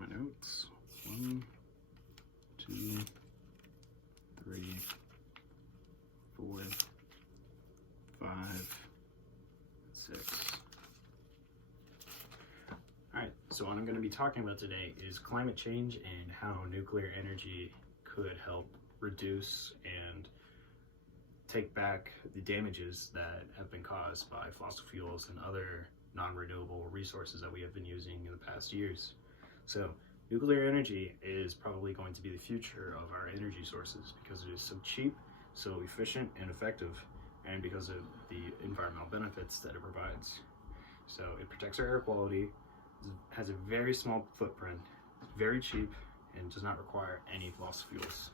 my notes. 1, 2, 3, 4, 5, 6. Alright, so what I'm going to be talking about today is climate change and how nuclear energy could help reduce and take back the damages that have been caused by fossil fuels and other non-renewable resources that we have been using in the past years. So nuclear energy is probably going to be the future of our energy sources because it is so cheap, so efficient and effective, and because of the environmental benefits that it provides. So it protects our air quality, has a very small footprint, very cheap, and does not require any fossil fuels.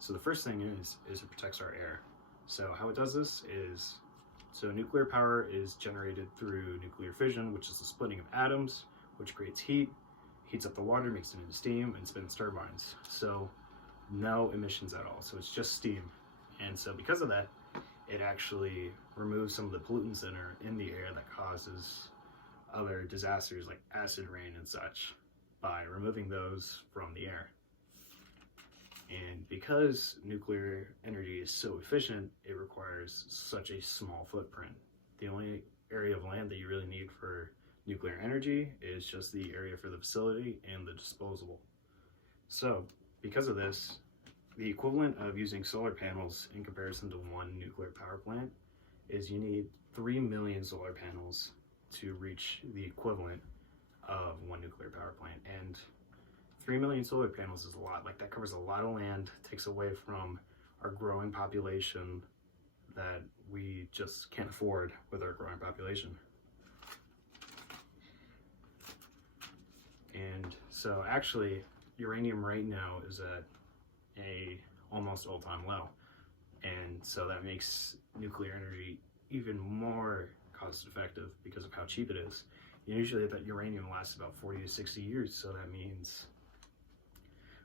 So the first thing is it protects our air. So how it does this is, so nuclear power is generated through nuclear fission, which is the splitting of atoms, which creates heat, heats up the water, makes it into steam, and spins turbines. So no emissions at all, so it's just steam. And so because of that, it actually removes some of the pollutants that are in the air that causes other disasters like acid rain and such by removing those from the air. And because nuclear energy is so efficient, it requires such a small footprint. The only area of land that you really need for nuclear energy is just the area for the facility and the disposal. So because of this, the equivalent of using solar panels in comparison to one nuclear power plant is you need 3 million solar panels to reach the equivalent of one nuclear power plant. And 3 million solar panels is a lot. Like, that covers a lot of land, takes away from our growing population that we just can't afford with our growing population. And so actually, uranium right now is at a almost all-time low. And so that makes nuclear energy even more cost-effective because of how cheap it is. Usually that uranium lasts about 40 to 60 years, so that means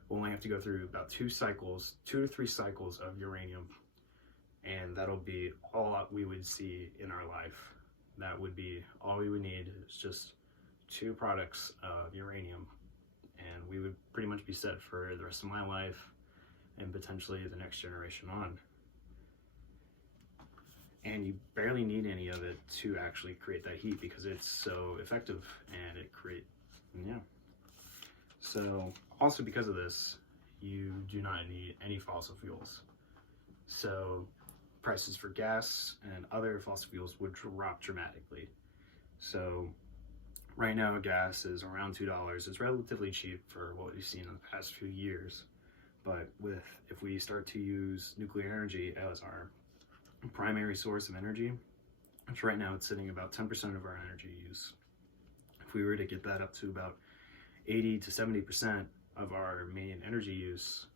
we'll only have to go through about 2 to 3 cycles of uranium, and that'll be all we would see in our life. That would be all we would need, is just 2 products of uranium, and we would pretty much be set for the rest of my life and potentially the next generation on. And you barely need any of it to actually create that heat because it's so effective and it So also because of this, you do not need any fossil fuels. So prices for gas and other fossil fuels would drop dramatically. So right now gas is around $2. It's relatively cheap for what we've seen in the past few years. But if we start to use nuclear energy as our primary source of energy, which right now it's sitting about 10% of our energy use. If we were to get that up to about 80 to 70% of our main energy use,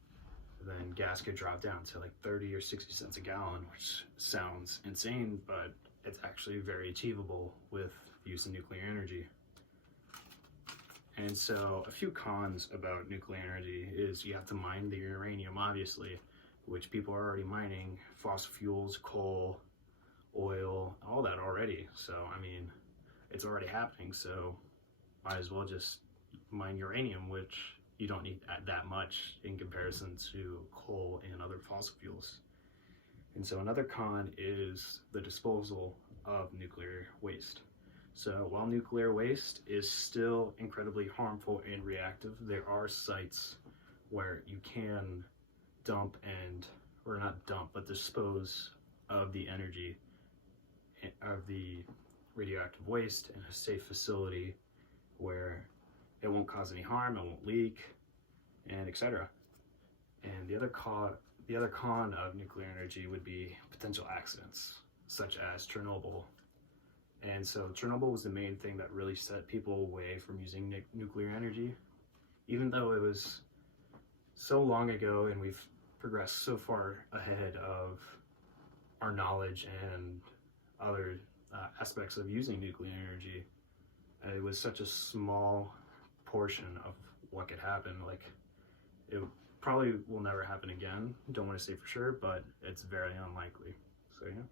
then gas could drop down to like 30 or 60 cents a gallon, which sounds insane, but it's actually very achievable with use of nuclear energy. And so a few cons about nuclear energy is you have to mine the uranium, obviously, which people are already mining, fossil fuels, coal, oil, all that already. So, I mean, it's already happening, so might as well just mine uranium, which you don't need that much in comparison to coal and other fossil fuels. And so another con is the disposal of nuclear waste. So while nuclear waste is still incredibly harmful and reactive, there are sites where you can dispose of the energy of the radioactive waste in a safe facility where it won't cause any harm, it won't leak, and etc. And the other con of nuclear energy would be potential accidents, such as Chernobyl. And so Chernobyl was the main thing that really set people away from using nuclear energy, even though it was so long ago and we've progressed so far ahead of our knowledge and other aspects of using nuclear energy. It was such a small portion of what could happen. Like, it probably will never happen again. Don't want to say for sure, but it's very unlikely. So yeah.